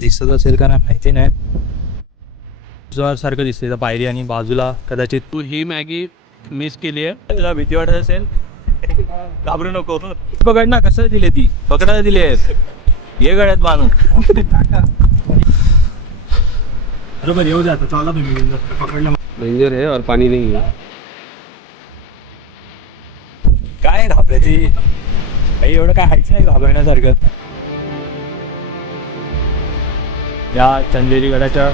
दिसत असेल का नाही माहिती नाही. सारखं दिसते त्या पायरी आणि बाजूला कदाचित तू ही मॅगी मिस केली आहे. तुला भीती वाटत असेल घाबरू नको. पकड ना, कसं दिले ती पकडायला दिली आहेत ये गळ्यात बांधून. बरोबर येऊ जात चालला तुम्ही पकडला. डेंजर है और पानी नहीं है. काय घाबरायची काही एवढं काय हायचं नाही घाबरण्यासारखं. या चंदेरी गडाच्या